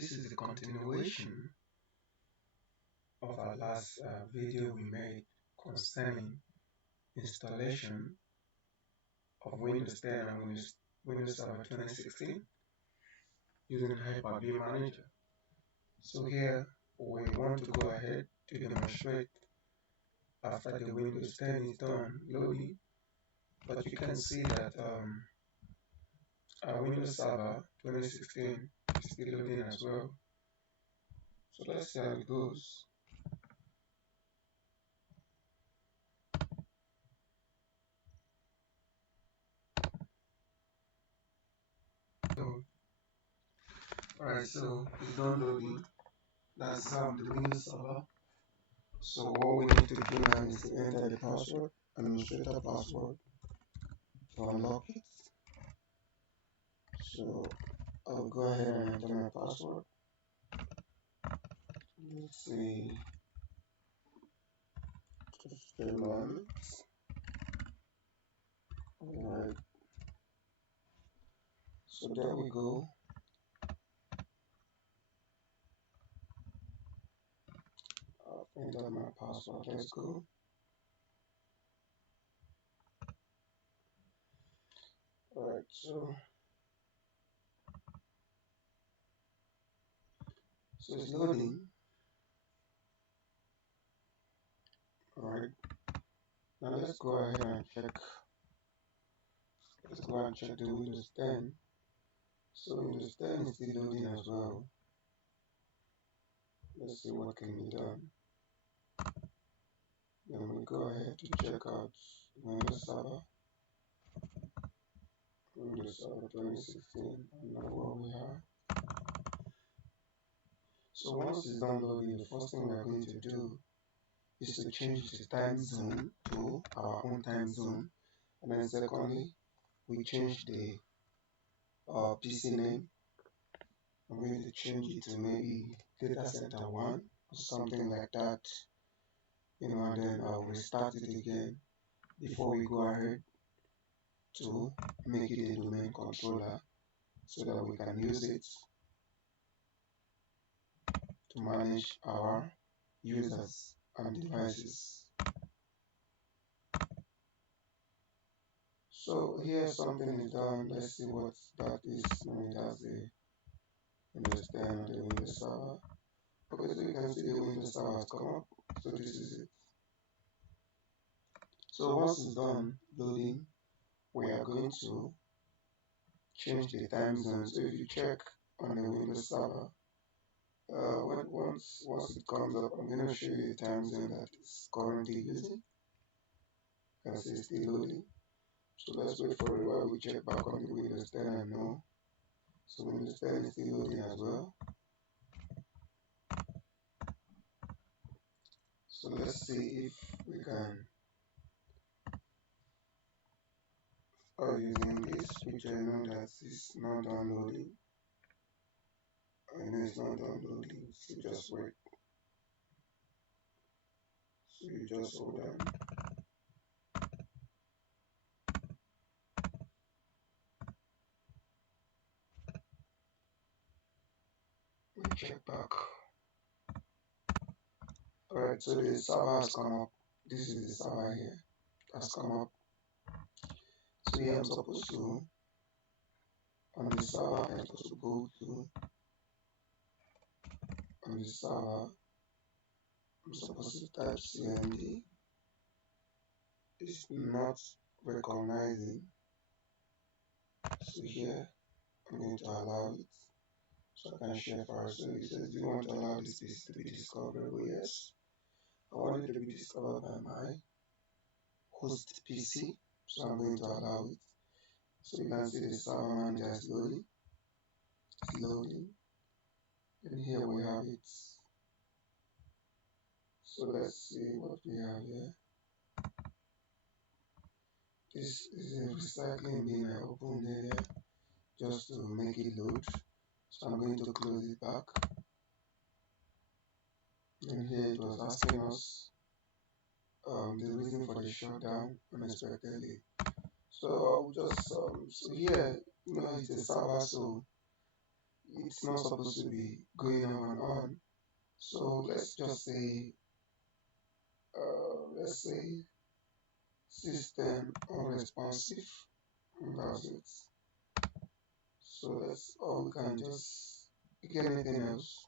this is a continuation of our last video we made concerning installation of Windows 10 and Windows Server 2016 using Hyper-V Manager. So here we want to go ahead to demonstrate after the Windows 10 is done loading, but you can see that our Windows Server 2016 is still loading as well. So let's see how it goes. Alright, so it's done loading. That's the Windows Server. So what we need to do now is to enter the password, administrator password, to unlock it. So I'll go ahead and enter my password. Let's see, just a moment. Alright, so there we go. I've entered my password. Let's go. Alright, so it's loading. Alright, now let's go ahead and check. Let's go and check the Windows 10. So Windows 10 is still loading as well. Let's see what can be done. Then we go ahead to check out Windows Server 2016, and now where we are. So once it's done loading, the first thing we're going to do is to change the time zone to our own time zone, and then secondly, we change the PC name. I'm going to change it to maybe Data Center 1 or something like that, and then I'll restart it again before we go ahead to make it a domain controller so that we can use it to manage our users and devices. So here something is done. Let's see what that is. That's the Windows 10 and the Windows Server. Okay, so you can see the Windows Server has come up. So this is it. So once it's done loading, we are going to change the time zone. So if you check on the Windows Server, once it comes up, I'm going to show you the time zone that it's currently using. You can see it's still loading. So let's wait for a while. We check back on the Windows 10 and know. So Windows 10 is still loading as well. So let's see if we can start using this, which I know that is not downloading. I know it's not downloading, so just wait. So you just hold on. We check back. Alright, so the server has come up. This is the server here. Has come up. So here I'm supposed to, on the server, I'm supposed to go to, on the server, I'm supposed to type CMD. It's not recognizing. So here, I'm going to allow it. So I can share files. So it says, do you want to allow this PC to be discoverable? Yes. I want it to be discovered by my host PC. So I'm going to allow it. So you can see the server manager is loading. It's loading. And here we have it. So let's see what we have here. This is a recycling bin I opened here just to make it load. So I'm going to close it back. And here it was asking us the reason for the shutdown unexpectedly. So I'll just so here, it's a server, so it's not supposed to be going on and on. So let's just say, system unresponsive, and that's it. So that's all we can just pick anything else.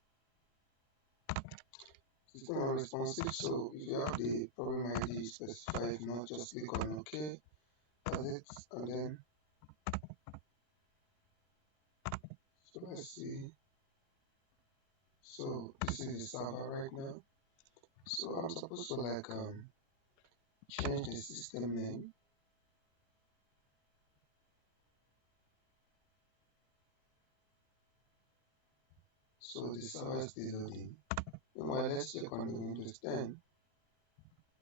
System unresponsive. So if you have the problem ID specified, not just click on OK. That's it. And then, so let's see. So this is the server right now. So I'm supposed to change the system name. So the server is still loading. Meanwhile, let's check on the Windows 10.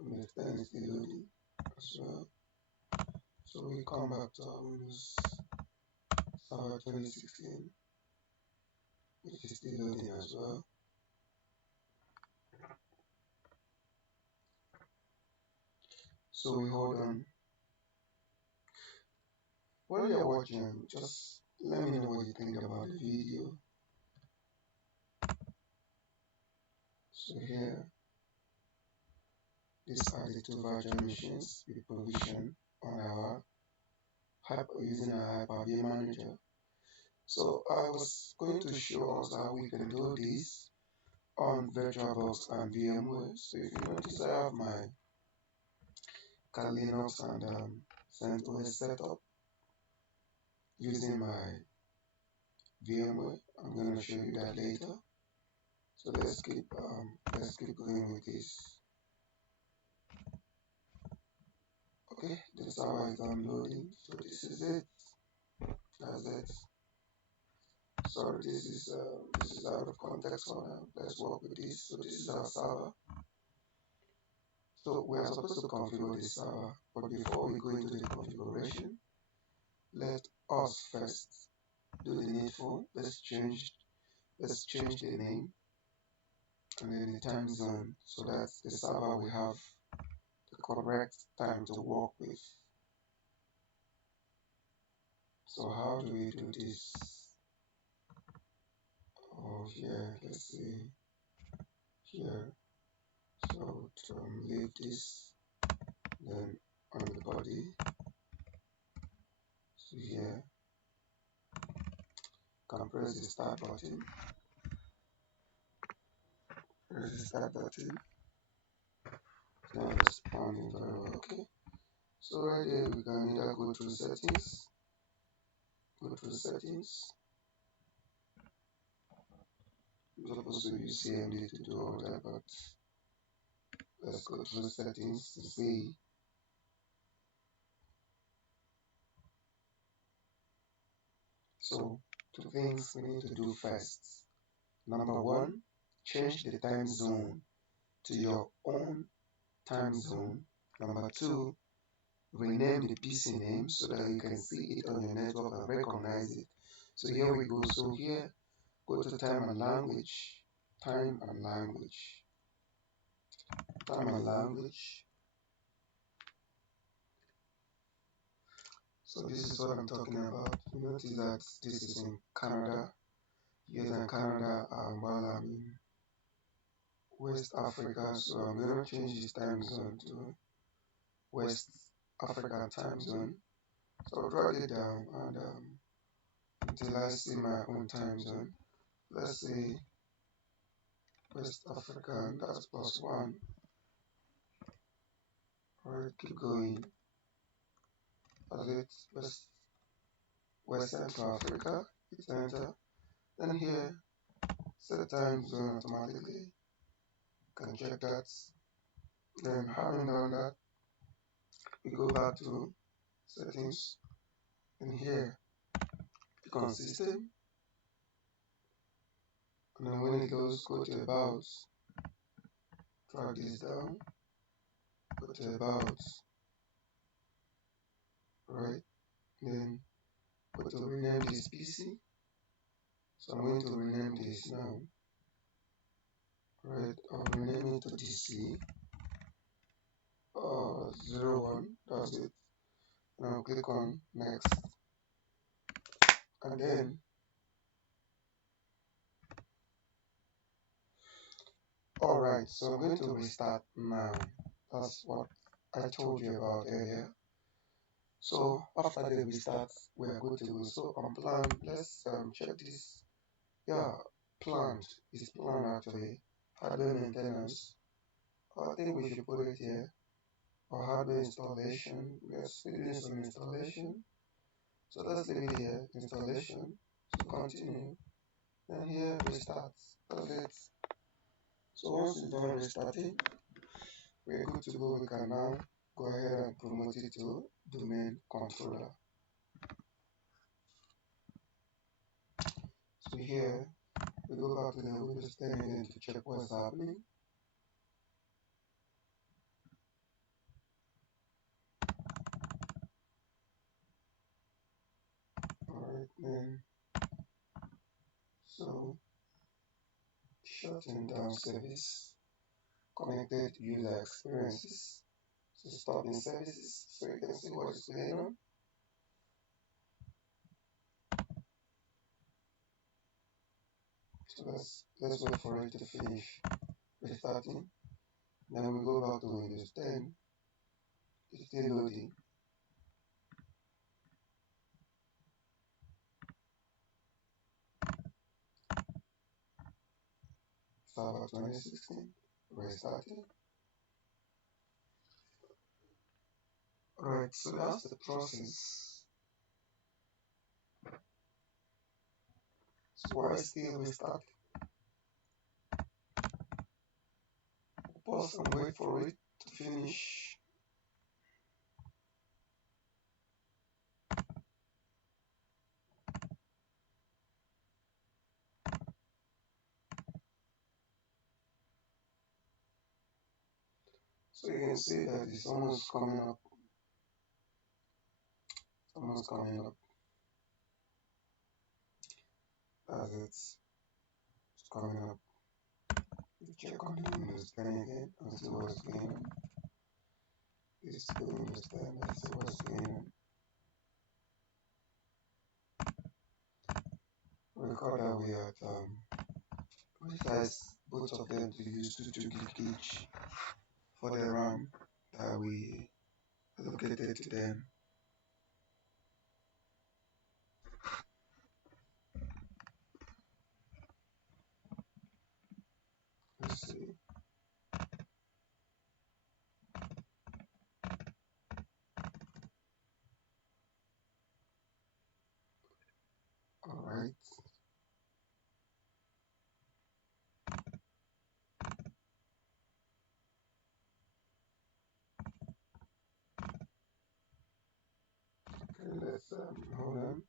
Windows 10 is still loading as well. So we come back to our Windows Server 2016, which is still loading as well. So we hold on. While you're watching, just let me know what you think about the video. So here, these are the two virtual machines we provision on our using our Hyper-V manager. So I was going to show us how we can do this on VirtualBox and VMware. So if you notice, I have my Linux and CentOS setup using my VMware. I'm going to show you that later. So let's keep going with this. Okay, the server is downloading. So this is it. That's it. Sorry, this is out of context for now. Let's work with this. So this is our server. So we are supposed to configure the server, but before we go into the configuration, let us first do the needful. Let's change the name and then the time zone, so that the server will have the correct time to work with. So how do we do this? Oh, here, let's see here. So to leave this, then on the body, so here, you can press the start button. Press the start button. It's not responding very well. Okay. So right here, we can either go through settings. I'm supposed to use CMD to do all that, but let's go through settings to see. So, two things we need to do first. Number one, change the time zone to your own time zone. Number two, rename the PC name so that you can see it on your network and recognize it. So here we go. So here, go to time and language. Time and language. Time and language. So this is what I'm talking about. You notice that this is in Canada. Yes, in Canada, while I'm in West Africa, so I'm gonna change this time zone to West African time zone. So I'll drag it down and until I see my own time zone. Let's say West African, that's +1. Alright, keep going. As it West Central Africa, hit enter. Then here, set time zone automatically. Can check that. Then having done that, we go back to settings. And here, click on system. And then when it goes, go to about. Drag this down. Go to about. Right. Then go to rename this PC. So I'm going to rename this now. Right. I'll rename it to DC 01. That's it. And I'll click on next. And then Alright, so I'm going to restart now. That's what I told you about earlier. So after the restart, we are good to go. So on plan, let's check this. Yeah, planned is planned actually. Hardware maintenance. I think we should put it here. Or hardware installation. We are still doing some installation. So let's leave it here. Installation. So continue. And here restart. That's it. So once it's done restarting, we're good to go. We can now go ahead and promote it to domain controller. So here we go back to the Windows 10 again to check what's happening. Alright then, so shutting down service, connected user experiences, so stopping services so you can see what is going on. So let's wait for it to finish restarting. Then we go back to Windows 10. It's still loading. Server 2016 restarting. Alright, so that's the process. So while still restarting, pause and wait for it to finish. So you can see that it's almost coming up. It's almost coming up. As it's coming up. You check on the Windows 10 again and see what's going on. It's the Windows 10 and see what's going on. Record that we had resized both of them to use 22 gig each for the RAM that we allocated to them. Let's see. Alright. Okay, let's hold on.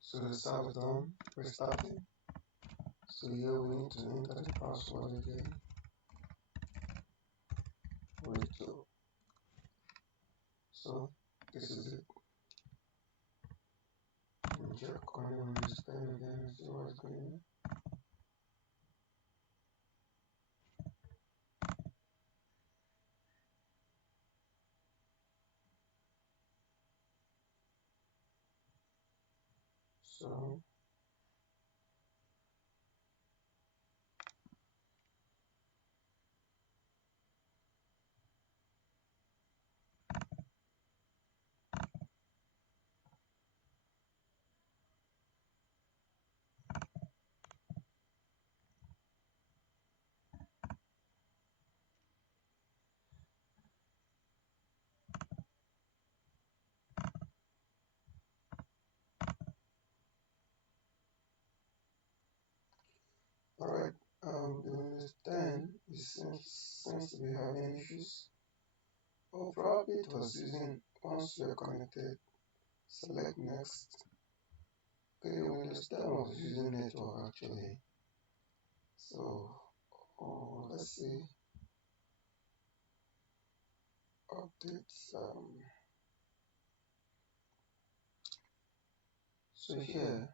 So the server done, restarting. So here we need to enter the password again. Virtual. So this is it. Check on Windows 10 again and see what's going on. So alright, the Windows 10 seems to be having issues. Or probably it was using, once you're connected, select next. Okay, Windows 10 was using network actually. So, let's see. Updates. So here,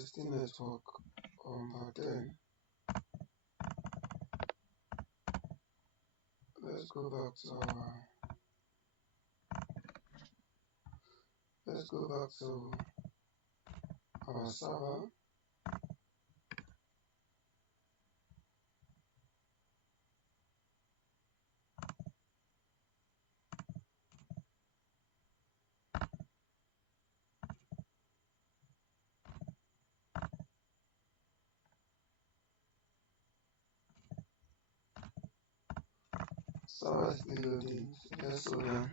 testing network on PART2. Let's go back to our server. Server is loading, so let's slow down.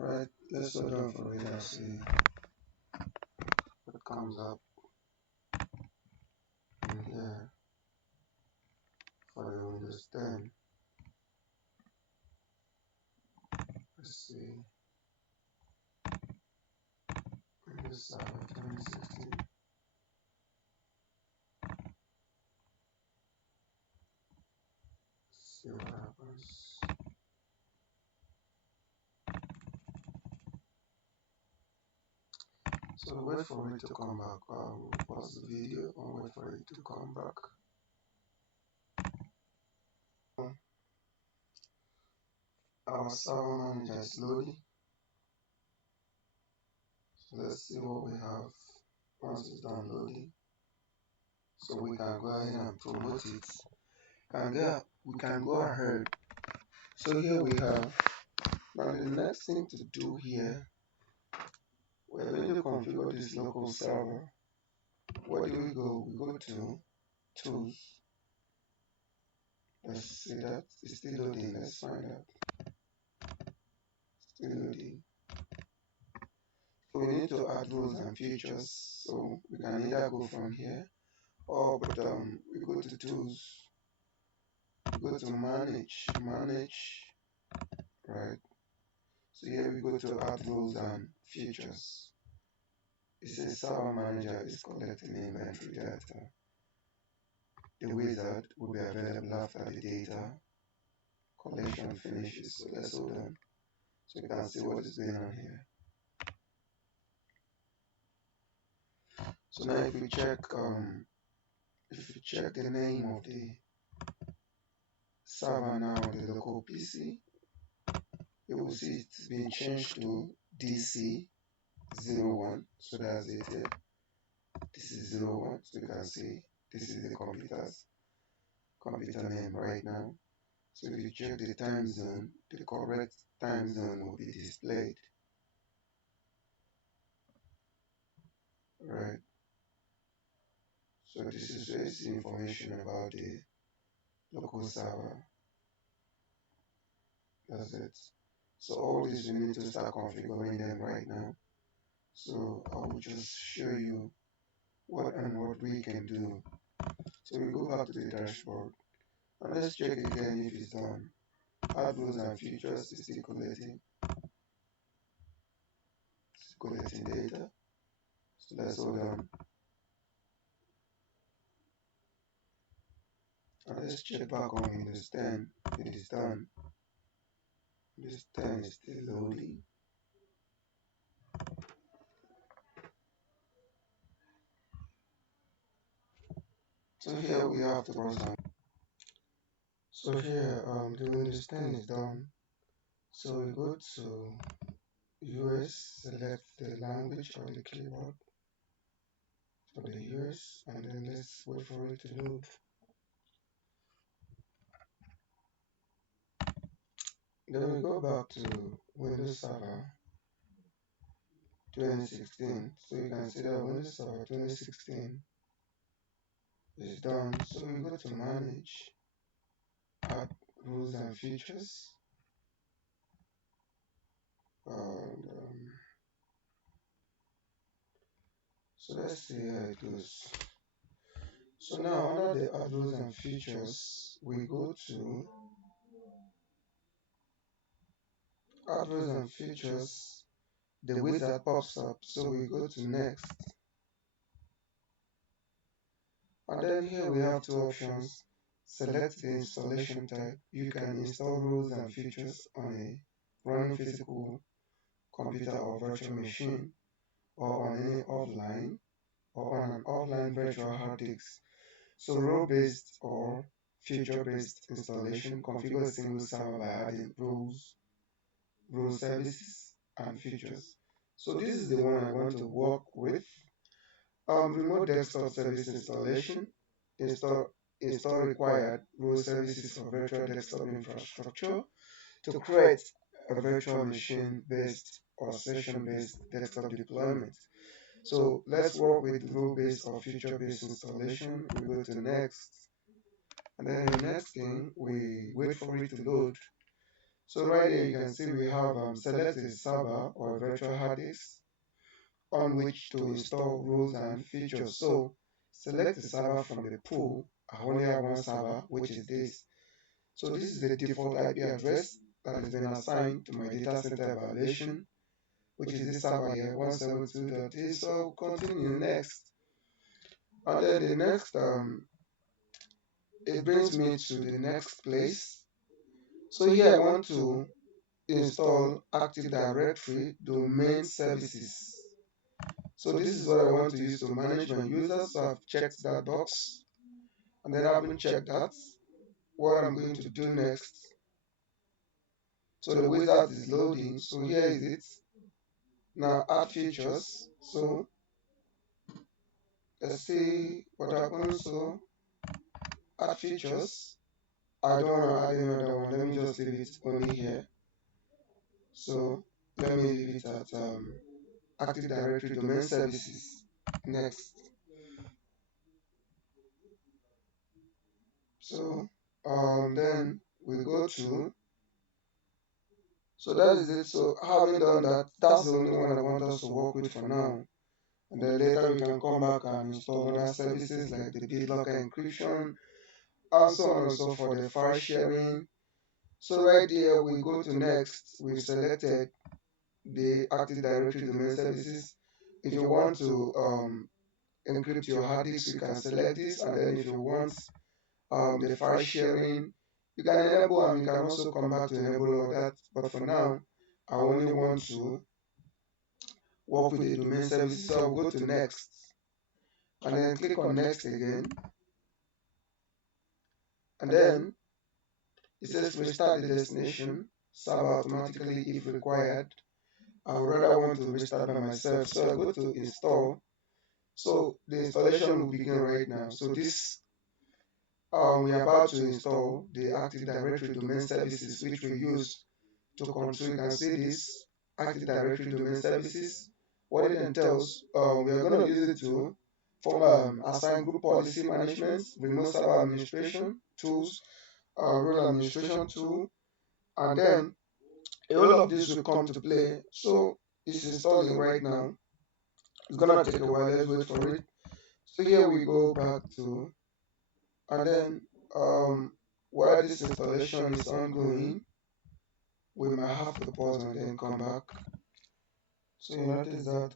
Right, let's slow down for it and see what comes up in here for the Windows 10. Let's see. Windows Server 2016. See what happens. So wait for it to come back. We'll pause the video and wait for it to come back. Our server manager is loading. So let's see what we have once it's done loading. So we can go ahead and promote it. We can go ahead. So here we have. Now the next thing to do here, we're going to configure this local server. Where do we go? We go to Tools. Let's see that. It's still loading. Let's find out. Still loading. So we need to add rules and features. So we can either go from here or we go to Tools. We go to Manage, right? So here we go to add rules and features. It says Server Manager is collecting inventory data. The wizard will be available after the data collection finishes. So let's hold on so you can see what is going on here. So now if we check the name of the server now on the local PC, you will see it's been changed to DC01. So that's it here. This is 01. So you can see this is the computer name right now. So if you check the time zone, the correct time zone will be displayed. Right. So this is basic information about the local server. That's it. So all this we need to start configuring them right now. So I will just show you what we can do. So we go back to the dashboard and let's check again if it's done. Add rules and features is still collecting. It's collecting data. So let's hold on. And let's check back on Windows 10. It is done. Windows 10 is still loading. So here we have the browser. So here the Windows 10 is done. So we go to US, select the language or the keyboard for the US, and then let's wait for it to load. Then we go back to Windows Server 2016. So you can see that Windows Server 2016 is done. So we go to Manage, Add Rules and Features, and so let's see how it goes. So now under the Add Rules and Features, we go to Add Rules and Features. The wizard pops up, so we go to Next. And then here we have two options. Select the installation type. You can install rules and features on a running physical computer or virtual machine, or on any offline or on an offline virtual hard disk. So role-based or feature-based installation configure a single server by adding rules, rule services, and features. So this is the one I want to work with. Remote desktop service installation. Install required rule services for virtual desktop infrastructure to create a virtual machine based or session based desktop deployment. So let's work with rule based or feature based installation. We go to next, and then the next thing we wait for it to load. So right here you can see we have select a server or a virtual hard disk on which to install rules and features. So select the server from the pool. I only have one server, which is this. So this is the default IP address that has been assigned to my data center evaluation, which is this server here, 172.8. So continue next. And then the next, it brings me to the next place. So here I want to install Active Directory domain services. So this is what I want to use to manage my users. So I've checked that box. And then having checked that, what I'm going to do next. So the wizard is loading. So here is it. Now add features. So let's see what happens. So add features. I don't want to add any other one. Let me just leave it only here. So let me leave it at Active Directory domain services. Next. So then we go to, so that is it. So having done that, that's the only one I want us to work with for now. And then later we can come back and install other services like the BitLocker encryption and so on and so forth, the file sharing. So right here we go to next. We've selected the Active Directory domain services. If you want to encrypt your hard disk, you can select this, and then if you want the file sharing, you can enable, and you can also come back to enable all that. But for now, I only want to work with the domain services, so I'll go to next, and then click on next again, and then it says restart the destination server automatically if required. I would rather want to restart by myself, so I go to install. So the installation will begin right now. So this we are about to install the Active Directory domain services which we use to control. You can see this Active Directory domain services. What it entails, we are going to use it to form assign group policy management, remote server administration tools, role administration tool, and then all of this will come to play. So it's installing right now. It's gonna take a while. Let's wait for it. So here we go back to, and then while this installation is ongoing, we might have to pause and then come back. So you notice that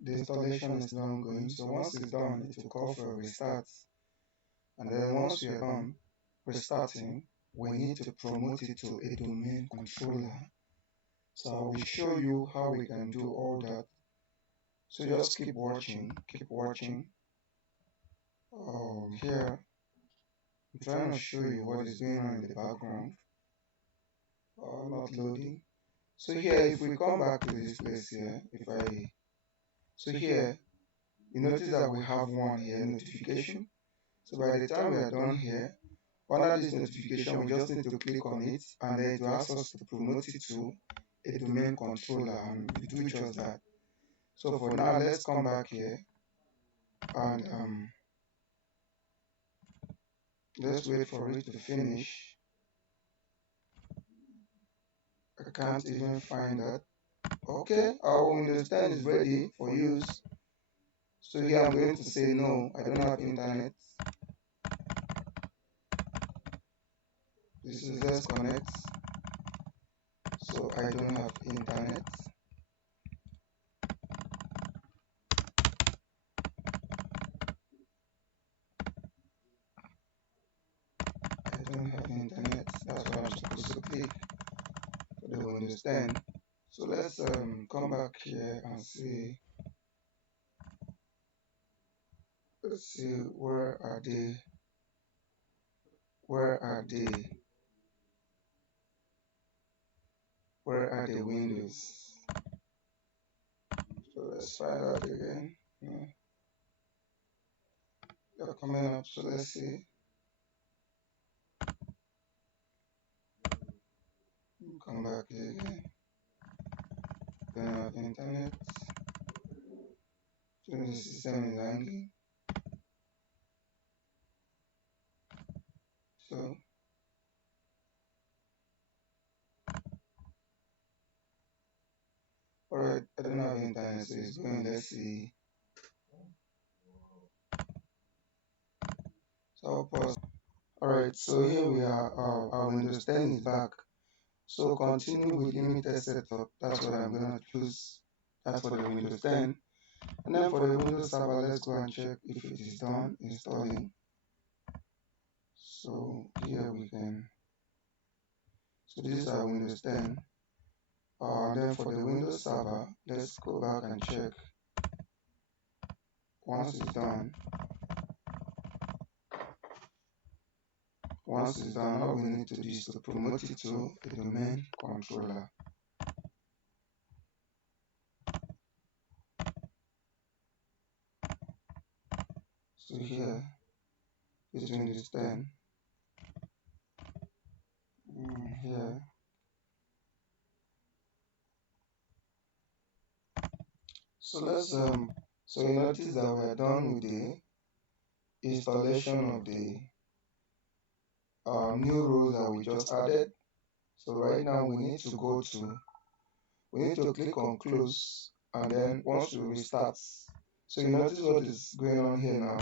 the installation is still ongoing. So once it's done, it will call for a restart. And then once we are done restarting, we need to promote it to a domain controller. So I will show you how we can do all that. So just keep watching, keep watching. Here, I'm trying to show you what is going on in the background. Not loading. So here, if we come back to this place here, so here, you notice that we have one here, notification. So by the time we are done here, under this notification, we just need to click on it, and then it will ask us to promote it to a domain controller, and we do just that. So for now, let's come back here, and let's wait for it to finish. I can't even find that. Okay, our understand is ready for use. So here I'm going to say no, I don't have internet. This is let's connect. So I don't have internet. Windows 10. So let's come back here and see. Let's see, where are they? Where are they? Where are the windows? So let's find out again. Yeah. They're coming up. So let's see. Come back here again. Then have internet. So the system is hanging. So alright, I don't have internet, so it's going. Let's see. So I'll pause. Alright, so here we are. Our Windows 10 is back. So continue with limited setup. That's what I'm gonna choose. That's for the Windows 10. And then for the Windows Server, let's go and check if it is done installing. So here we can. So this is our Windows 10. And then for the Windows Server, let's go back and check. Once it's done, all we need to do is to promote it to the domain controller. So here is Windows 10. Here. So let's so you notice that we are done with the installation of the new rules that we just added. So right now we need to click on close, and then once we restart, so you notice what is going on here now.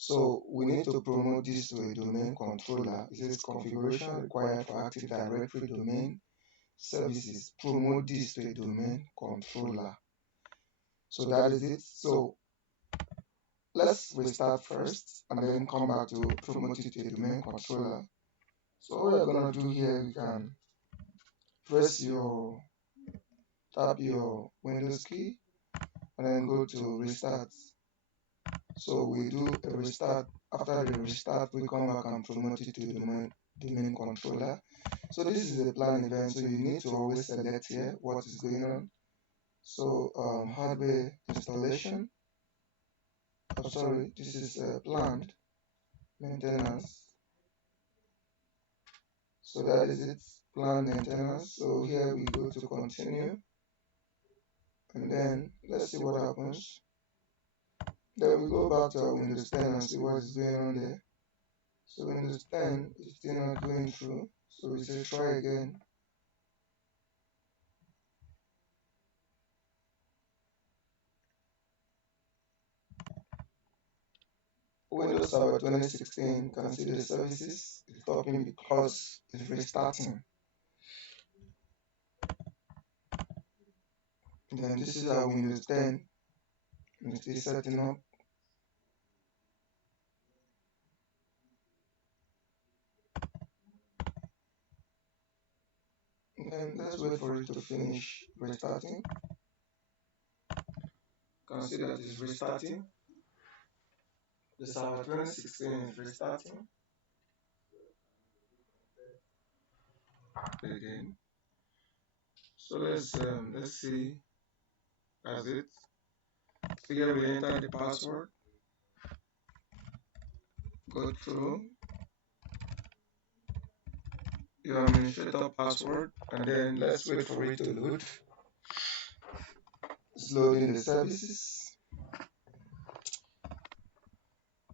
So we need to promote this to a domain controller. It says configuration required for Active Directory domain services. Promote this to a domain controller. So that is it. So let's restart first and then come back to promote it to a domain controller. So what we're gonna do here, you can tap your Windows key and then go to restart. So we do a restart. After the restart, we come back and promote it to the domain controller. So this is a plan event, so you need to always select here what is going on. So hardware installation. Oh, sorry, this is planned maintenance. So that is it, planned maintenance. So here we go to continue, and then let's see what happens. Then we go back to our Windows 10 and see what is going on there. So Windows 10 is still not going through. So we say try again. Windows Server 2016, you can see the services is stopping because it's restarting. And then this is our Windows 10. It's still setting up. And then let's wait for it to finish restarting. You can see that it's restarting. The Server 2016 is restarting. Again. So let's see. That's it. So here we enter the password. Go through your administrator password, and then let's wait for it to load. It's loading the services.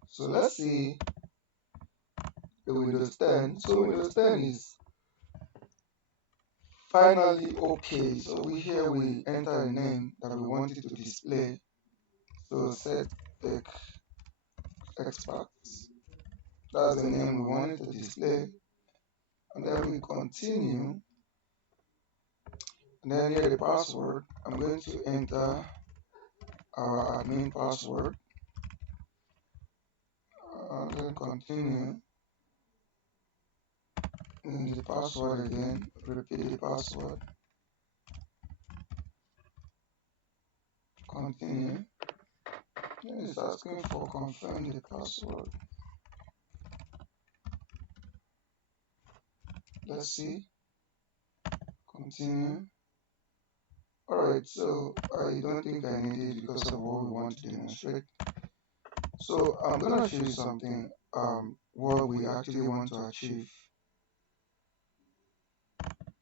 So let's see the Windows 10. So Windows 10 is finally okay. So here we enter a name that we want it to display. So set tech experts. That's the name we want it to display. And then we continue. And then here the password. I'm going to enter our admin password. And then continue. in the password again, repeat the password, continue. Then it's asking for confirm the password. Let's see, continue. Alright, so I don't think I need it because of what we want to demonstrate. So I'm gonna show you something, what we actually want to achieve.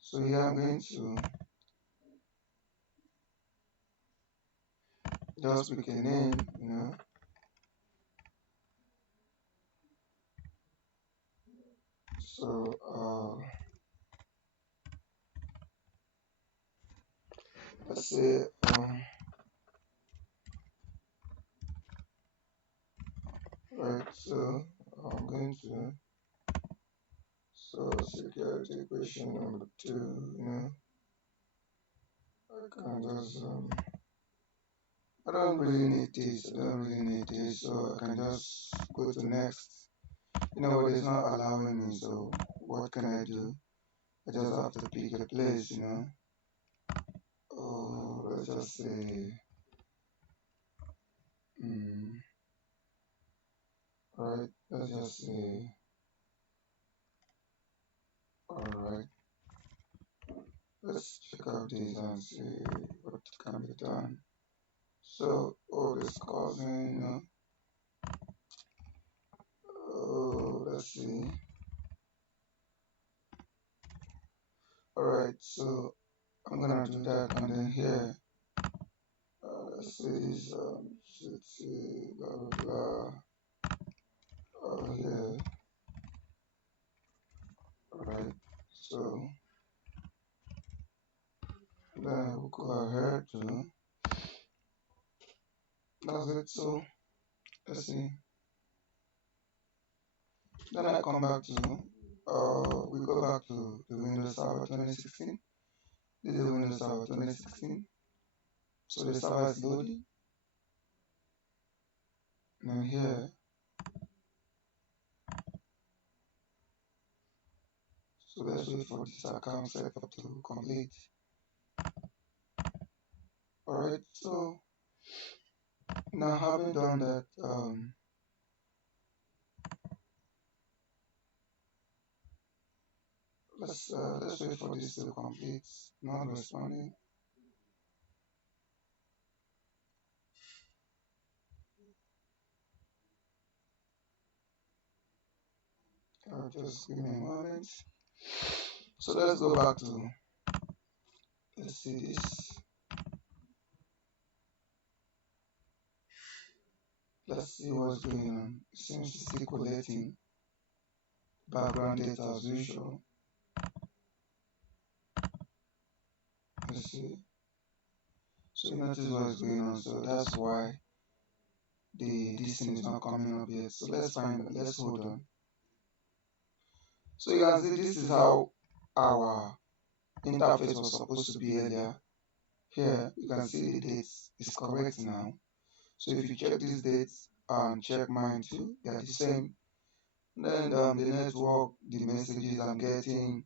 So here I'm going to just pick a name, So let's say right. So I'm going to security question number 2. I can just I don't really need this. I don't really need this. So I can just go to next. But it's not allowing me. So what can I do? I just have to pick a place. Oh, let's just say, mm, right. Let's just say, all right. Let's check out this and see what can be done. So, this causing, oh, let's see. All right, so I'm gonna do that, and then here, let's say this, city, blah blah blah. Oh, here, all right. So then we'll go ahead to. That's it. So let's see. Then I come back to, we go back to the Windows Server 2016. This is the Windows Server 2016. So the server is loading. And then here, so let's wait for this account setup to complete. Alright, so now having done that, let's wait for this to complete. Not responding. Just give me a moment. So let's go back to, let's see this. Let's see what's going on. It seems to still collecting background data as usual. Let's see. So you notice what's going on. So that's why this thing is not coming up yet. So let's hold on. So you can see this is how our interface was supposed to be earlier. Here you can see the dates is correct now. So if you check these dates and check mine too, they are the same. Then the network, the messages I'm getting,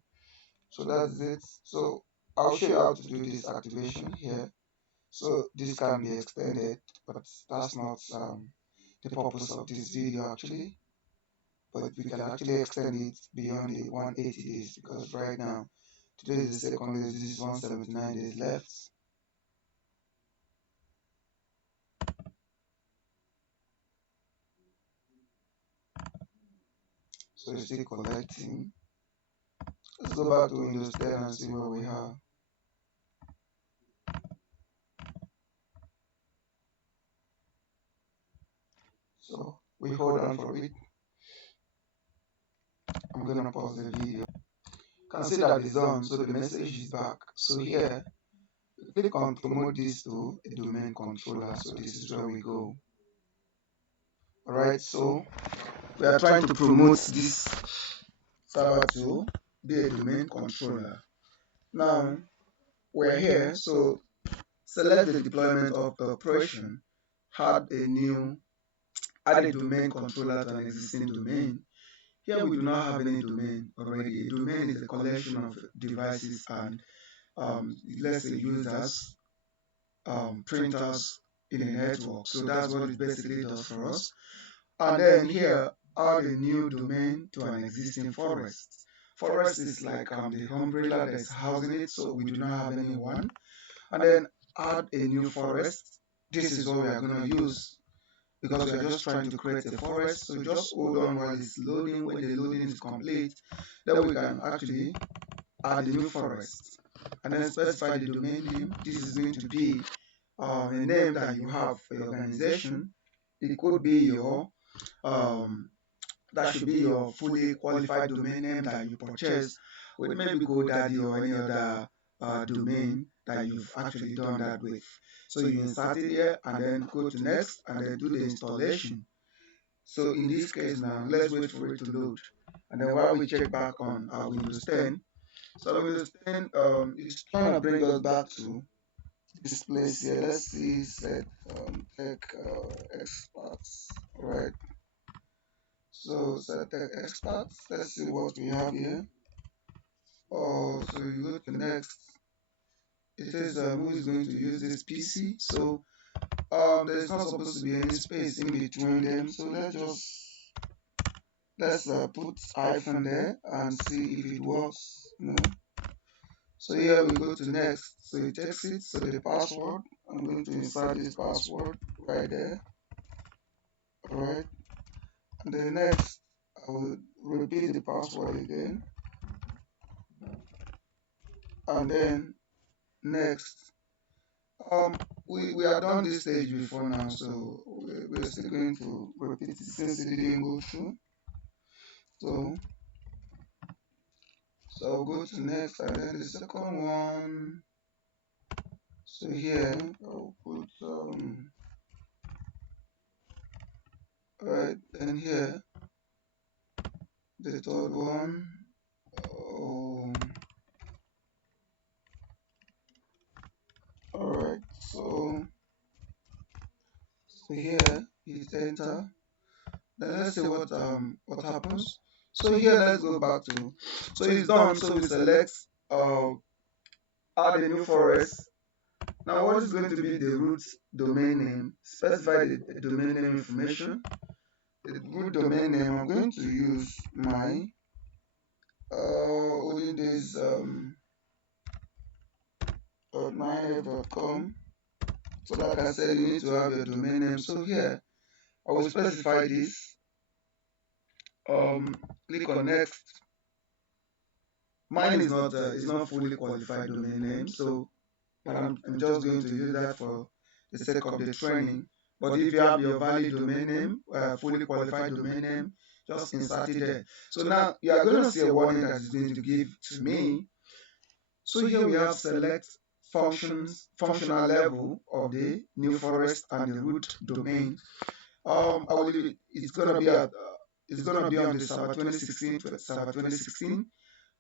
so that's it. So I'll show you how to do this activation here. So this can be extended, but that's not the purpose of this video actually. But we can actually extend it beyond the 180 days because right now, today is the second day, this is 179 days left. So it's still collecting. Let's go back to Windows 10 and see what we have. So we hold on for it. I'm gonna pause the video. You can see that it's on, so the message is back. So here, click on promote this to a domain controller. So this is where we go. Alright, so we are trying to promote this server to be a domain controller. Now we're here, so select the deployment of the operation, add a domain controller to an existing domain. here we do not have any domain already. A domain is a collection of devices and let's say users, printers in a network. So that's what it basically does for us. And then here, add a new domain to an existing forest. Forest is like the umbrella that is housing it, so we do not have any one. And then add a new forest. This is what we are going to use because we are just trying to create a forest. So just hold on while it's loading. When the loading is complete, then we can actually add a new forest and then specify the domain name. This is going to be a name that you have for your organization. It could be your that should be your fully qualified domain name that you purchase with maybe GoDaddy or any other domain that you've actually done that with. So you insert it here and then go to next and then do the installation. So in this case now, let's wait for it to load. And then while we check back on our Windows 10, so Windows 10 is trying to bring us back to this place here. Let's see, set tech experts, right? So set tech experts. Let's see what we have here. Oh, so you go to next. It says who is going to use this PC. So there's not supposed to be any space in between them. So let's put hyphen there and see if it works. No. So here we go to next. So it takes it. So the password. I'm going to insert this password right there. Alright. And then next, I will repeat the password again. And then next, we have done this stage before now, so we're still going to repeat it since it didn't go through. So I'll go to next, and then the second one. So here I'll put right, and here the third one. Oh, all right. So here hit enter. Then let's see what happens. So here let's go back to. So it's done. So we select add a new forest. Now what is going to be the root domain name? Specify the domain name information. The root domain name, I'm going to use my olden days .myf.com. So like I said, you need to have your domain name. So here I will specify this. Click on next. Mine is not fully qualified domain name, so but I'm just going to use that for the sake of the training. But if you have your valid domain name, fully qualified domain name, just insert it there. So now you are going to see a warning that is going to give to me. So here we have select functional level of the new forest and the root domain. It's gonna be on the server 2016 to server 2016.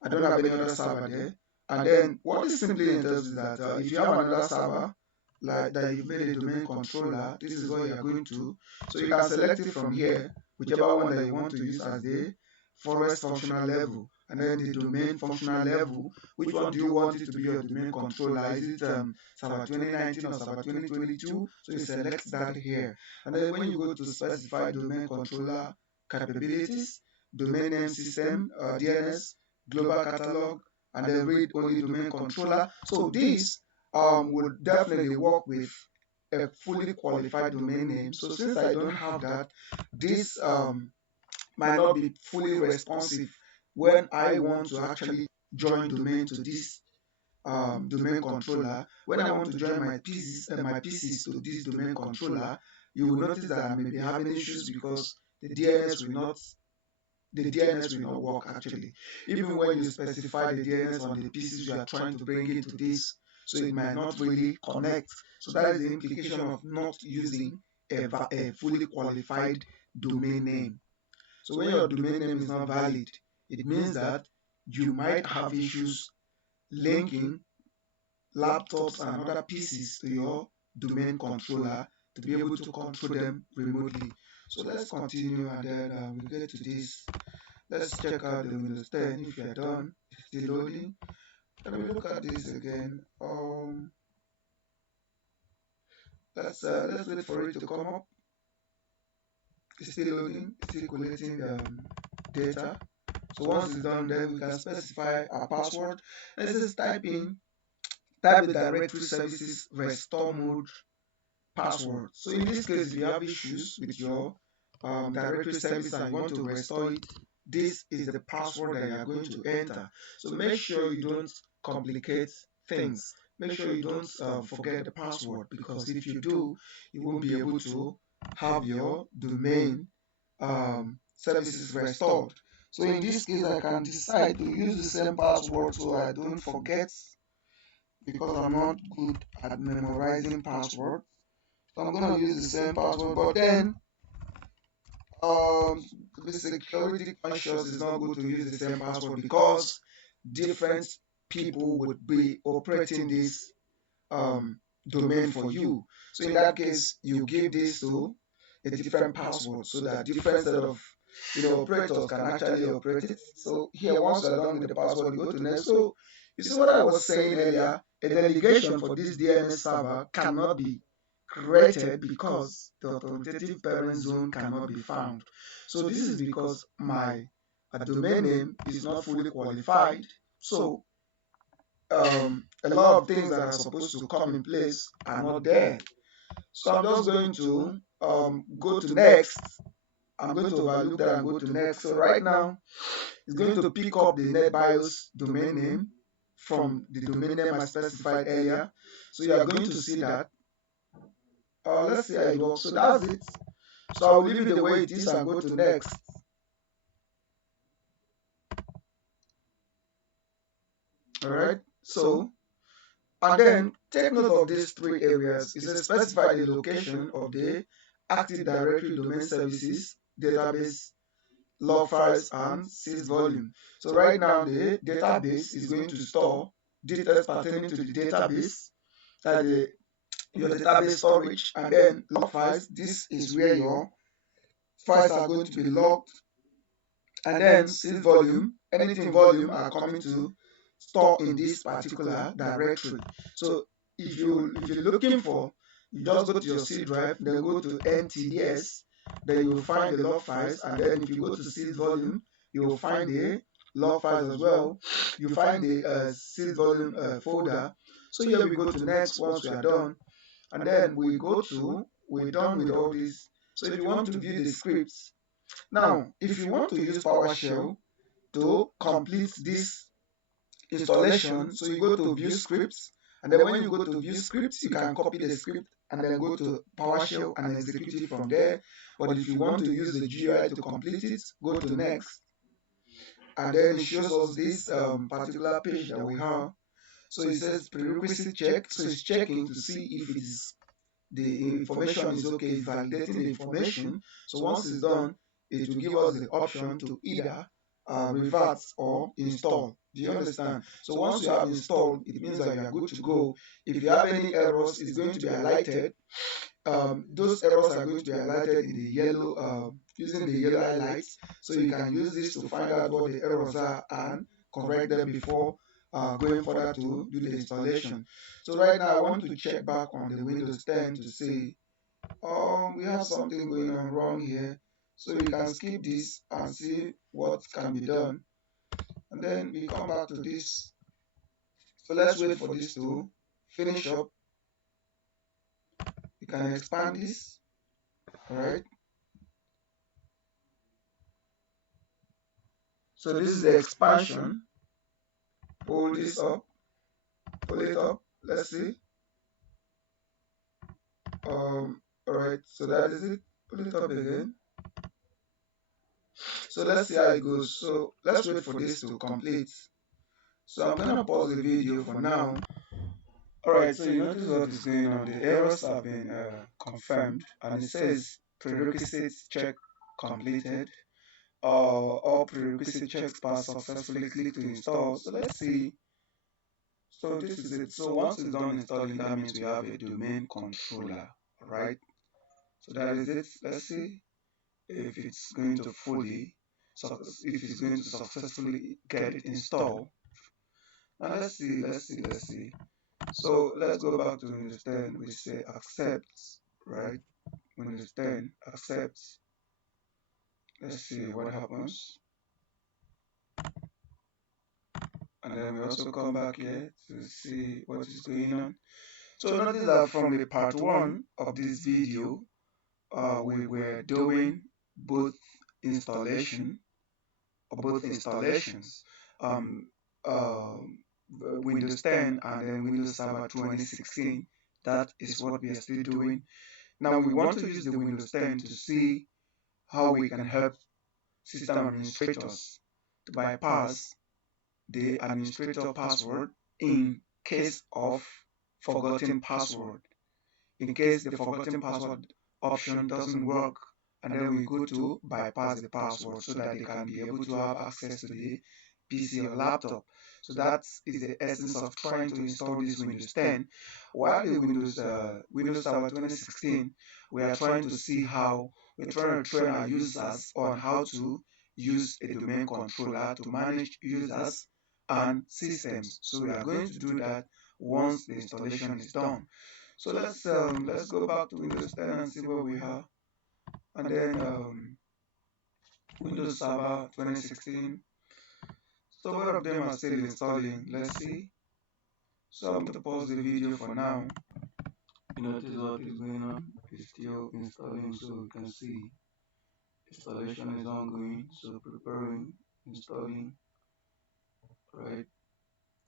I don't have any other server there. And then what this simply entails is that if you have another server like that you've made a domain controller, this is what you are going to. So you can select it from here, whichever one that you want to use as the forest functional level, and then the domain functional level. Which one do you want it to be your domain controller? Is it server 2019 or server 2022? So you select that here. And then when you go to specify domain controller capabilities, domain name system, DNS, global catalog, and then read only domain controller. So this would definitely work with a fully qualified domain name. So since I don't have that, this might not be fully responsive when I want to actually join domain to this domain controller. When I want to join my PCs to this domain controller, you will notice that I may be having issues because the DNS will not work actually. Even when you specify the DNS on the PCs you are trying to bring into this, so it might not really connect. So that is the implication of not using a fully qualified domain name. So when your domain name is not valid, it means that you might have issues linking laptops and other PCs to your domain controller to be able to control them remotely. So let's continue and then we'll get to this. Let's check out the Windows 10. If you're done, it's still loading. Let me look at this again. Let's wait for it to come up. It's still loading, it's still collecting data. So once it's done, then we can specify our password. And it says type the directory services restore mode password. So in this case, if you have issues with your directory service and you want to restore it, this is the password that you are going to enter. So make sure you don't complicate things. Make sure you don't forget the password, because if you do, you won't be able to have your domain services restored. So in this case, I can decide to use the same password so I don't forget, because I'm not good at memorizing passwords. So I'm gonna use the same password, but then to be security conscious, it's not good to use the same password, because different people would be operating this domain for you. So in that case, you give this to a different password so that different set of operators can actually operate it. So here, once you're done with the password, you go to next. So you see what I was saying earlier, a delegation for this DNS server cannot be created because the authoritative parent zone cannot be found. So this is because my domain name is not fully qualified. So a lot of things that are supposed to come in place are not there. So I'm just going to go to next. I'm going to overlook that and go to next. So right now, it's going to pick up the NetBIOS domain name from the domain name I specified earlier. So you are going to see that. Let's see how it works. So that's it. So I will leave it the way it is and go to next. All right. So, and then take note of these three areas. It says specify the location of the Active Directory domain services database log files and sys volume. So right now the database is going to store data pertaining to the database, that your database storage, and then log files. This is where your files are going to be logged, and then sys volume, anything volume are coming to store in this particular directory. So if you're looking for, you just go to your C drive, then go to NTDS, then you will find the log files, and then if you go to sys volume, you will find the log files as well. You find the sys volume folder. So here we go to next once we are done, and then we're done with all this. So if you want to view the scripts, now if you want to use PowerShell to complete this installation, so you go to view scripts, and then when you go to view scripts, you can copy the script and then go to PowerShell and execute it from there. But if you want to use the GUI to complete it, go to next, and then it shows us this particular page that we have. So it says prerequisite check, so it's checking to see if it is the information is okay, it's validating the information. So once it's done, it will give us the option to either revert or install. Do you understand? So once you have installed, it means that you are good to go. If you have any errors, it's going to be highlighted. Those errors are going to be highlighted in the yellow, using the yellow highlights. So you can use this to find out what the errors are and correct them before going further to do the installation. So right now I want to check back on the Windows 10 to see we have something going on wrong here. So we can skip this and see what can be done, and then we come back to this. So let's wait for this to finish up. We can expand this. All right. So this is the expansion. Pull this up. Pull it up. Let's see. All right. So that is it. Pull it up again. So let's see how it goes. So let's wait for this to complete. So I'm gonna pause the video for now. Alright, so you notice what is going on. The errors have been confirmed, and it says prerequisites check completed. All prerequisite checks passed successfully. Click to install. So let's see. So this is it. So once it's done installing, that means we have a domain controller. Alright. So that is it. Let's see if it's going to fully. if it's going to successfully get it installed. Now let's see. So let's go back to Windows 10. We say accept, right? Windows 10 accept. Let's see what happens. And then we also come back here to see what is going on. So notice that from the part 1 of this video, we were doing both installation or both installations, um, um, Windows 10 and then Windows Server 2016. That is what we are still doing. Now we want to use the Windows 10 to see how we can help system administrators to bypass the administrator password in case of forgotten password. In case the forgotten password option doesn't work, and then we go to bypass the password so that they can be able to have access to the PC or laptop. So that is the essence of trying to install this Windows 10. While the Windows Server 2016, we are trying to see how we're trying to train our users on how to use a domain controller to manage users and systems. So we are going to do that once the installation is done. So let's go back to Windows 10 and see where we are. And then Windows Server 2016. So both of them are still installing. Let's see. So I'm going to pause the video for now. You notice what is going on. It's still installing, so you can see installation is ongoing. So preparing, installing, right?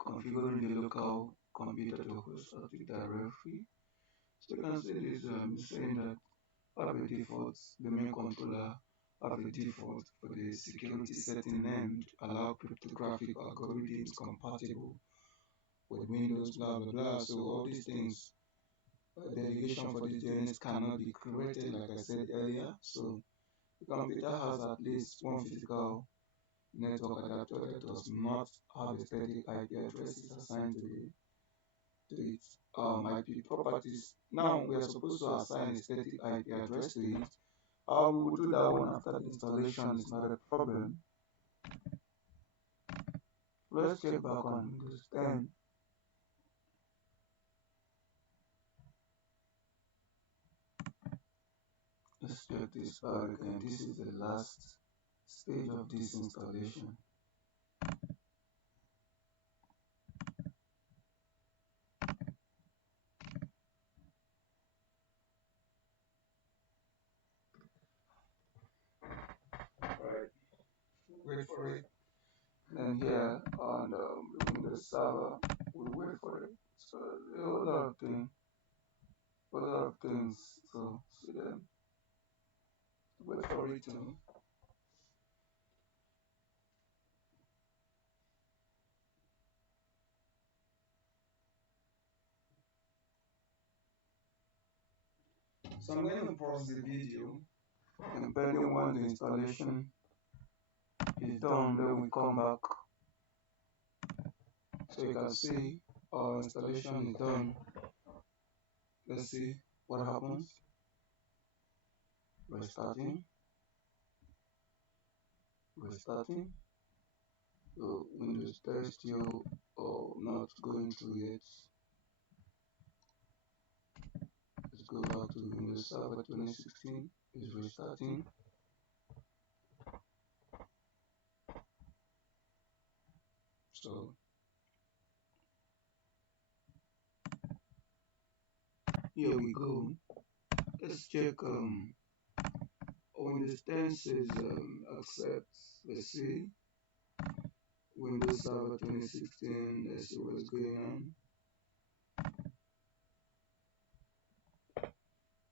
Configuring the local computer to host Active Directory. So you can see this saying that have a default, the main controller have a default for the security setting named allow cryptographic algorithms compatible with Windows, blah blah blah. So all these things, delegation for these DNS cannot be created, like I said earlier. So the computer has at least one physical network adapter that does not have a static IP address is assigned to its IP properties. Now we are supposed to assign a static IP address to it. We will do that one after the installation, it's not a problem. Let's check back on Windows 10. Let's check this out again. This is the last stage of this installation. Alright, wait for it. And here on the Windows server, we wait for it. So a whole lot of things, So see them. Wait for it to. So I'm going to pause the video, and depending when the installation is done, then we come back. So you can see our installation is done. Let's see what happens. Restarting. So Windows 10 still not going through yet. Let's go back to Windows Server 2016. It's restarting. So here we go. Let's check Windows 10 says accept. Let's see. Windows Server 2016. Let's see what's going on.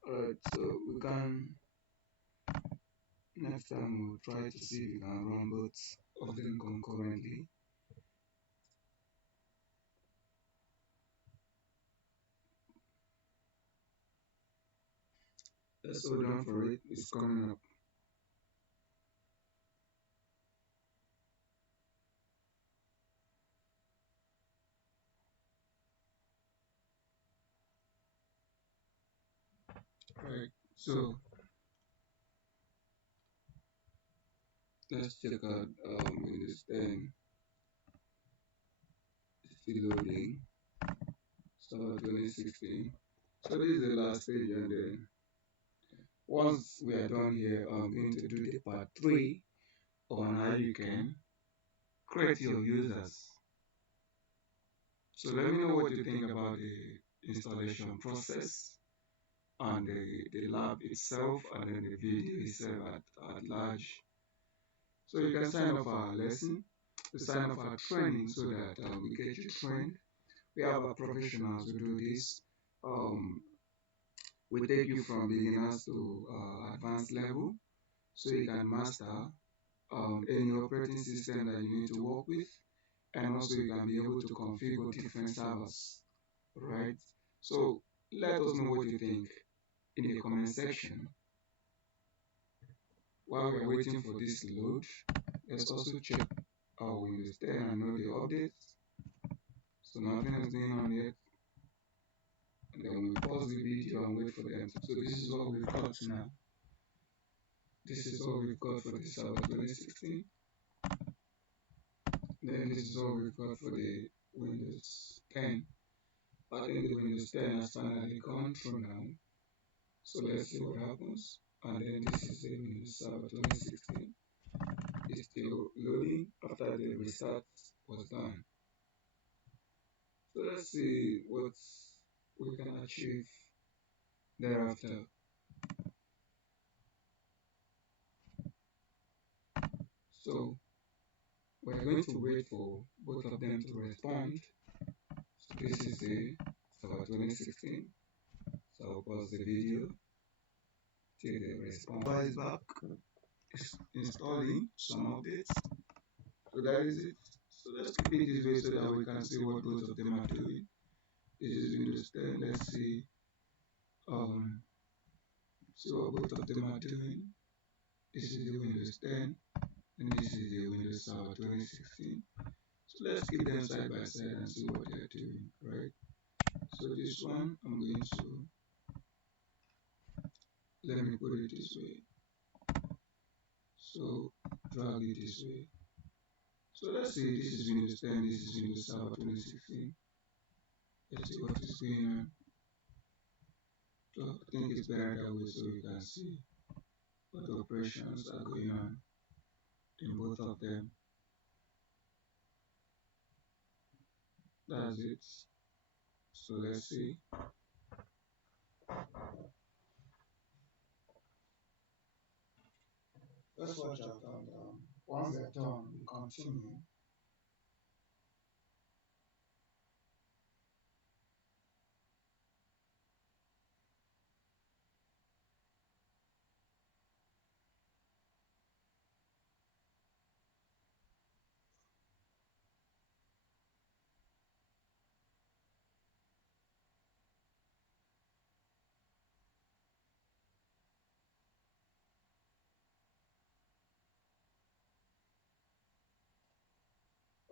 Alright, so we can next time we'll try to see if we can run both of them concurrently. Let's hold on for it. It's coming up. Right. So Let's check out Windows 10 still loading. Server 2016. So this is the last page, and then once we are done here, I'm going to do the part 3 on how you can create your users. So let me know what you think about the installation process and the lab itself and then the video itself at large. So you can sign up for our lesson, to sign up for our training so that we get you trained. We have our professionals who do this. Um, we take you from beginners to advanced level so you can master any operating system that you need to work with, and also you can be able to configure different servers, right? So let us know what you think in the comment section. While we are waiting for this to load, let's also check our Windows 10 and know the updates. So nothing is going on yet. And then we pause the video and wait for them. So this is what we've got now. This is what we've got for the server 2016. Then this is what we've got for the Windows 10. I think the Windows 10 has finally gone through now. So let's see what happens. And then this is the Windows Server 2016. It's still loading after the restart was done. So let's see what we can achieve thereafter. So we're going to wait for both of them to respond. So this is the Server 2016. So I'll pause the video till they respond. Is back. It's installing some updates. So that is it. So let's keep it this way so that we can see what both of them are doing. This is Windows 10. Let's um see what both of them are doing. This is the Windows 10 and this is the Windows Server 2016. So let's keep them side by side and see what they are doing, right? So this one I'm going to, let me put it this way. So drag it this way. So let's see, this is Windows 10, this is Windows Server 2016. Let's see what is going on. So I think it's better that way so you can see what operations are going on in both of them. That's it. So let's see. Let's watch out, and once they're done, we continue.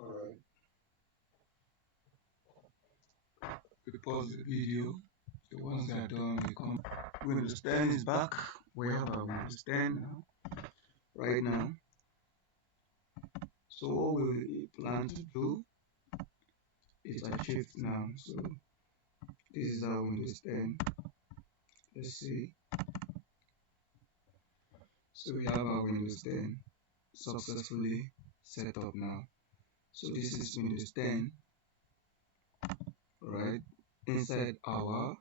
Alright. We pause the video. So once they're done, we come. Windows 10 is back. We have our Windows 10 now, right now. So what we plan to do is achieve now. So this is our Windows 10. Let's see. So we have our Windows 10 successfully set up now. So this is Windows 10, right? Inside our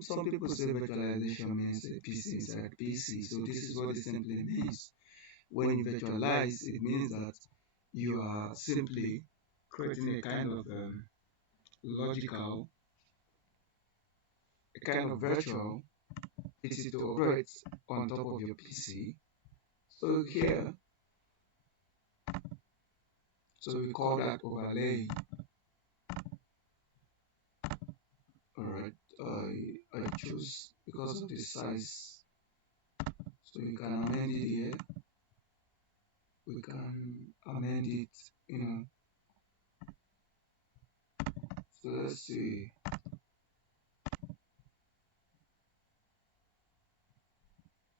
some people say virtualization means a PC inside PC. So this is what it simply means. When you virtualize, it means that you are simply creating a kind of logical, a kind of virtual PC to operate on top of your PC. So here, so we call that overlay. Alright, I choose because of the size. So you can amend it here. We can amend it, you know. So let's see.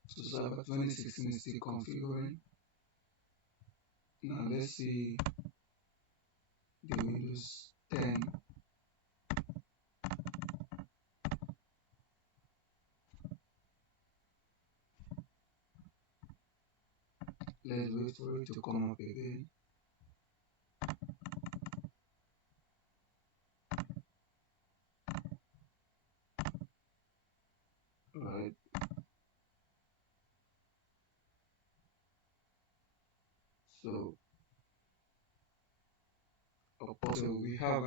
So server 2016 is still configuring. Now let's see the Windows 10. Let's wait for it to come up again. Right. So we have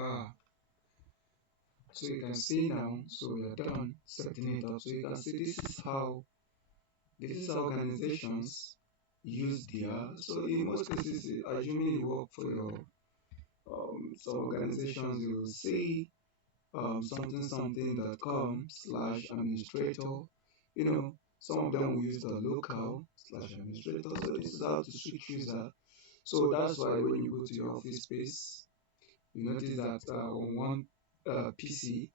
so you can see now, so we are done setting it up. So you can see this is how organizations use DR. So in most cases, assuming you work for your some organizations, you will see something.com/administrator. You know, some of them will use the local/administrator. So this is how to switch user. So that's why when you go to your office space, you notice that on one PC,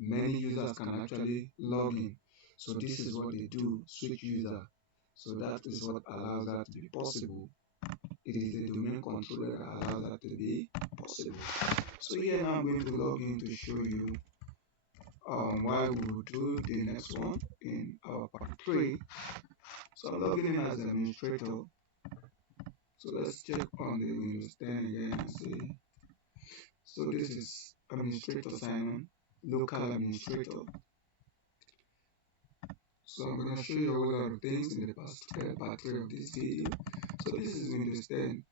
many users can actually log in. So this is what they do, switch user. So that is what allows that to be possible. It is the domain controller that allows that to be possible. So here now I'm going to log in to show you why we will do the next one in our part 3. So I'm logging in as the administrator. So let's check on the Windows 10 again and see. So this is administrator sign-on, local administrator. So I'm going to show you a lot of things in the part 3 of this video. So this is Windows 10,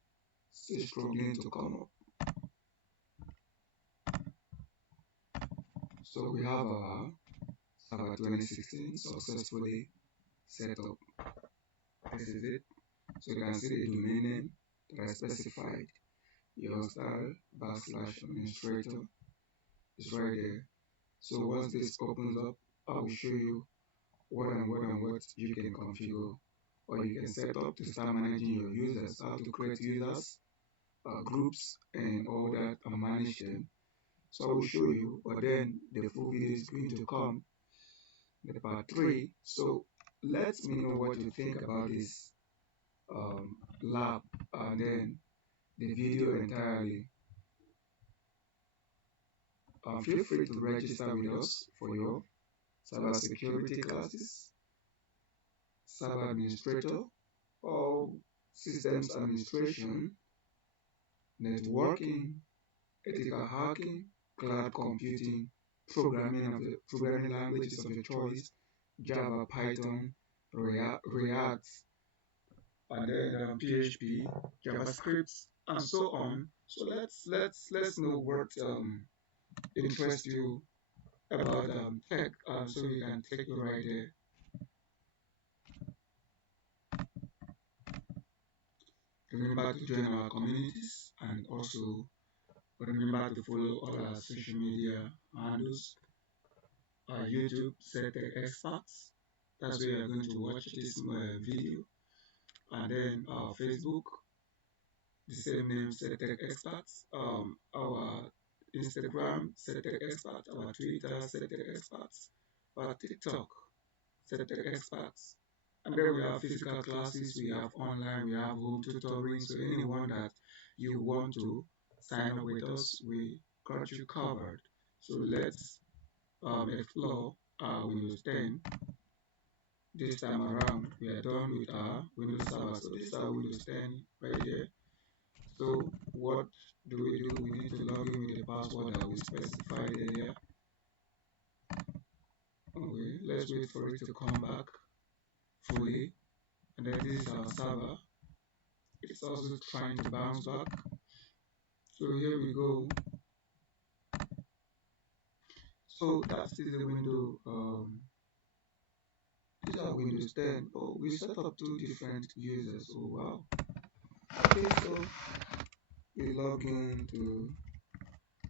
still struggling to come up. So we have our server 2016 successfully set up. This is it. So you can see the domain name that I specified. Your style /administrator is right there. So once this opens up, I will show you what you can configure, or you can set up to start managing your users, how to create users, groups, and all that, and manage them. So I will show you, but then the full video is going to come in the part 3. So let me know what you think about this lab and then the video entirely. Feel free to register with us for your cybersecurity classes, cyber administrator, or systems administration, networking, ethical hacking, cloud computing, programming languages of your choice, Java, Python, React, and then PHP, JavaScript, and so on. So let's know what interests you about tech, so we can take you right there. Remember to join our communities and also remember to follow all our social media handles, our YouTube, SETEC Experts. That's where you're going to watch this video. And then our Facebook, the same name, SETEC Experts. Our Instagram, SETEC Experts. Our Twitter, SETEC Experts. Our TikTok, SETEC Experts. And then we have physical classes, we have online, we have home tutoring. So anyone that you want to sign up with us, we got you covered. So let's explore Windows 10. This time around, we are done with our Windows Server. So this is our Windows 10 right there. So what do? We need to log in with the password that we specified earlier. Okay, let's wait for it to come back fully. And then this is our server. It's also trying to bounce back. So here we go. So that's the window. These are Windows 10. Oh, we set up 2 different users. Oh wow. Okay, so we log in to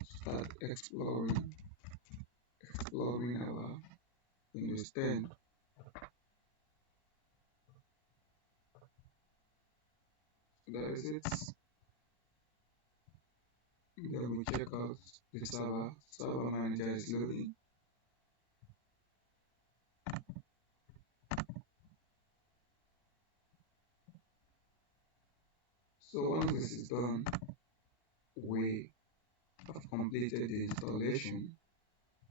start exploring our Windows 10. That is it. Then we check out the server. Server manager is loading. So once this is done, we have completed the installation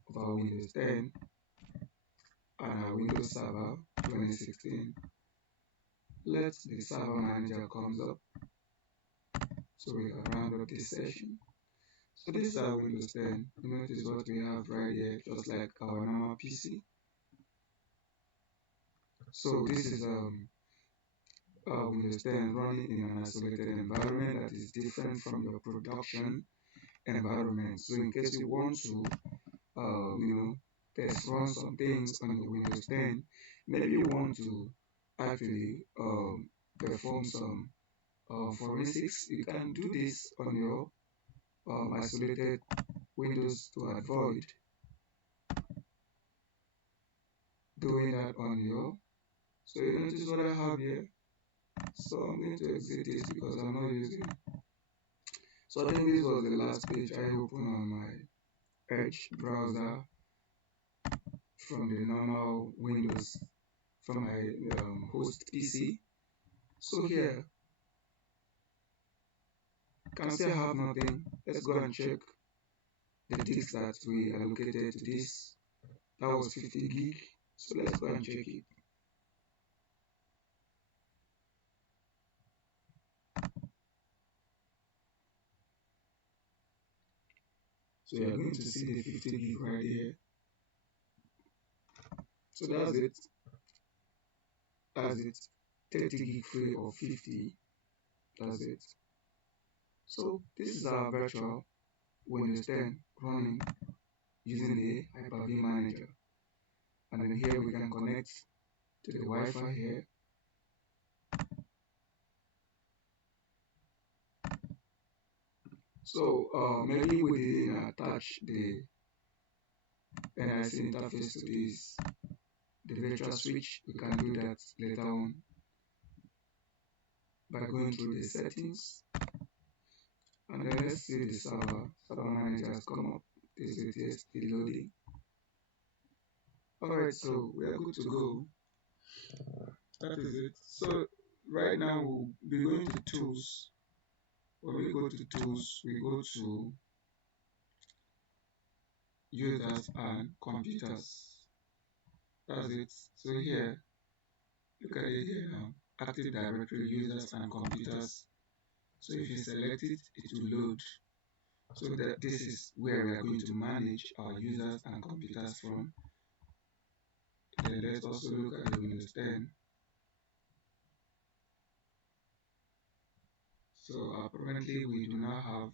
of our Windows 10 and our Windows Server 2016. Let the server manager comes up so we can round up this session. So this is our Windows 10. You notice what we have right here, just like our normal PC. So this is Windows 10 running in an isolated environment that is different from your production environment. So in case you want to, test run some things on your Windows 10, maybe you want to actually perform some forensics, you can do this on your isolated Windows to avoid doing that on your. So you notice what I have here. So I'm going to exit this because I'm not using. So I think this was the last page I opened on my Edge browser from the normal Windows from my host PC. So here, you can see I have nothing. Let's go and check the disk that we allocated to this. That was 50 gig. So let's go and check it. So you're going to see the 50 gig right here. So that's it. That's it. 30 gig free or 50. That's it. So this is our virtual Windows 10 running using the Hyper-V manager. And then here we can connect to the Wi-Fi here. So maybe we didn't attach the NIC interface to this, the virtual switch. We can do that later on by going through the settings. And then let's see the server manager has come up. This is it, still loading. Alright, so we are good to go. That is it. So right now we'll be going to tools. When we go to tools, we go to users and computers. That's it. So here, look at it here now. Active Directory users and computers. So if you select it, it will load. So that this is where we are going to manage our users and computers from. Then let's also look at the Windows 10. So apparently we do not have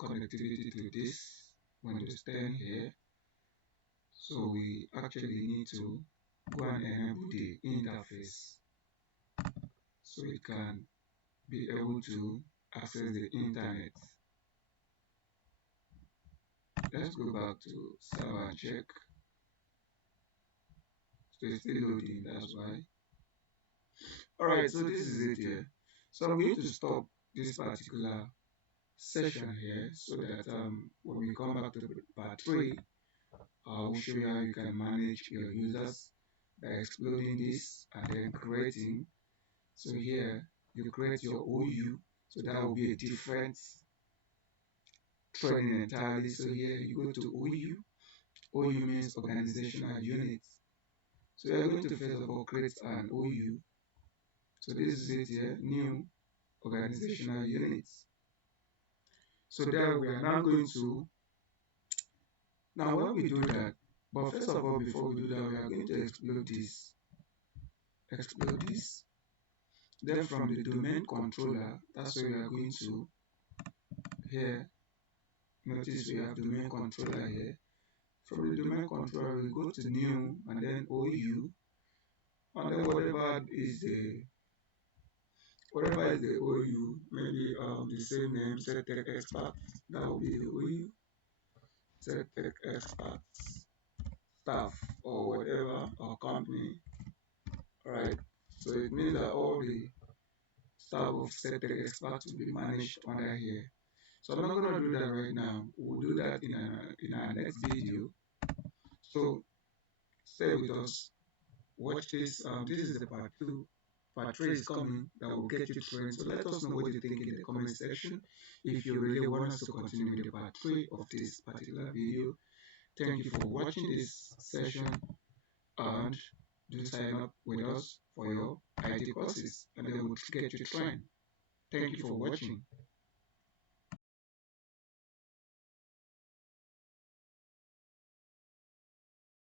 connectivity to this Windows 10 here. So we actually need to go and enable the interface so we can be able to access the internet. Let's go back to server and check. So it's still loading, that's why. Alright, so this is it here. So I'm going to stop this particular session here so that when we come back to the part 3, I will show you how you can manage your users by exploding this and then creating. So here you create your OU, so that will be a different training entirely. So here you go to OU. OU means organizational unit. So you are going to first of all create an OU. So this is it here, new organizational units. So there we are now going to, now when we do that, but first of all before we do that, we are going to explode this. Then from the domain controller, that's where we are going to, here, notice we have domain controller here. From the domain controller, we go to new and then OU, and then whatever is the OU, maybe the same name, set tech expert, that will be the OU, set tech expert staff or whatever or company. Alright, so it means that all the staff of set tech experts will be managed under here. So I'm not going to do that right now. We'll do that in our next video. So stay with us. Watch this. This is the part 2 part 3 is coming that will get you trained. So let us know what you think in the comment section. If you really want us to continue with the part 3 of this particular video, thank you for watching this session, and do sign up with us for your IT courses, and then we'll get you trained. Thank you for watching.